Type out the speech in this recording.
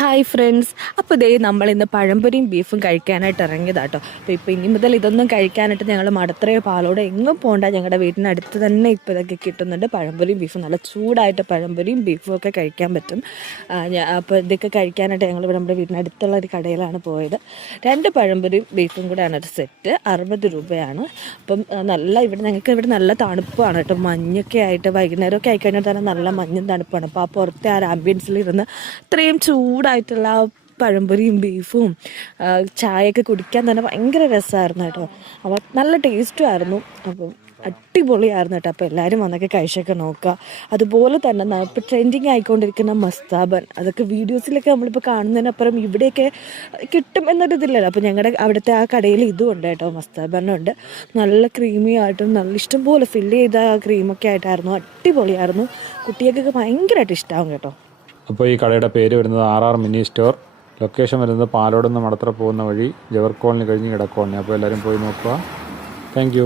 Hi friends, അപ്പോൾ ഇതേ നമ്മളിന്ന് പഴംപൊരിയും ബീഫും കഴിക്കാനായിട്ട് ഇറങ്ങിയതാട്ടോ. അപ്പോൾ ഇപ്പോൾ ഇനി മുതൽ ഇതൊന്നും കഴിക്കാനായിട്ട് ഞങ്ങൾ മടത്തറയോ പാലോടെ എങ്ങും പോകണ്ട, ഞങ്ങളുടെ വീടിനടുത്ത് തന്നെ ഇപ്പോൾ ഇതൊക്കെ കിട്ടുന്നുണ്ട്. പഴംപൊരിയും ബീഫും നല്ല ചൂടായിട്ട് പഴംപൊരിയും ബീഫും ഒക്കെ കഴിക്കാൻ പറ്റും. അപ്പോൾ ഇതൊക്കെ കഴിക്കാനായിട്ട് ഞങ്ങളിവിടെ നമ്മുടെ വീടിനടുത്തുള്ള ഒരു കടയിലാണ് പോയത്. 2 പഴംപൊരിയും ബീഫും കൂടെയാണ് ഒരു സെറ്റ്, 60 രൂപയാണ്. അപ്പം ഞങ്ങൾക്ക് ഇവിടെ നല്ല തണുപ്പാണ് കേട്ടോ. മഞ്ഞൊക്കെ ആയിട്ട് വൈകുന്നേരമൊക്കെ ആയിക്കഴിഞ്ഞാൽ തന്നെ നല്ല മഞ്ഞും തണുപ്പാണ്. അപ്പോൾ ആ പുറത്തെ ആ ആംബിയൻസിലിരുന്ന് ഇത്രയും ചൂടായിട്ടുള്ള ആ പഴംപൊരിയും ബീഫും ചായയൊക്കെ കുടിക്കാൻ തന്നെ ഭയങ്കര രസമായിരുന്നു കേട്ടോ. അപ്പോൾ നല്ല ടേസ്റ്റും ആയിരുന്നു. അപ്പം അടിപൊളിയായിരുന്നു കേട്ടോ. അപ്പോൾ എല്ലാവരും വന്നൊക്കെ കഴിച്ചൊക്കെ നോക്കുക. അതുപോലെ തന്നെ ഇപ്പോൾ ട്രെൻഡിങ് ആയിക്കൊണ്ടിരിക്കുന്ന മസ്താബൻ, അതൊക്കെ വീഡിയോസിലൊക്കെ നമ്മളിപ്പോൾ കാണുന്നതിനപ്പുറം ഇവിടെയൊക്കെ കിട്ടും എന്നൊരിതില്ലല്ലോ. അപ്പോൾ ഞങ്ങളുടെ അവിടുത്തെ ആ കടയിൽ ഇതും ഉണ്ട് കേട്ടോ, മസ്താബനുണ്ട്. നല്ല ക്രീമി ആയിട്ടും നല്ല ഇഷ്ടംപോലെ ഫില്ല് ചെയ്ത ക്രീമൊക്കെ ആയിട്ടായിരുന്നു. അടിപൊളിയായിരുന്നു. കുട്ടികൾക്കൊക്കെ ഭയങ്കരമായിട്ട് ഇഷ്ടമാവും കേട്ടോ. അപ്പോൾ ഈ കടയുടെ പേര് വരുന്നത് RR മിനി സ്റ്റോർ. ലൊക്കേഷൻ വരുന്നത് പാലോട് നിന്ന് മടത്തറ പോകുന്ന വഴി ജവഹർ കോളനി കഴിഞ്ഞ് ഇടക്കോളനി. അപ്പോൾ എല്ലാവരും പോയി നോക്കുക. താങ്ക്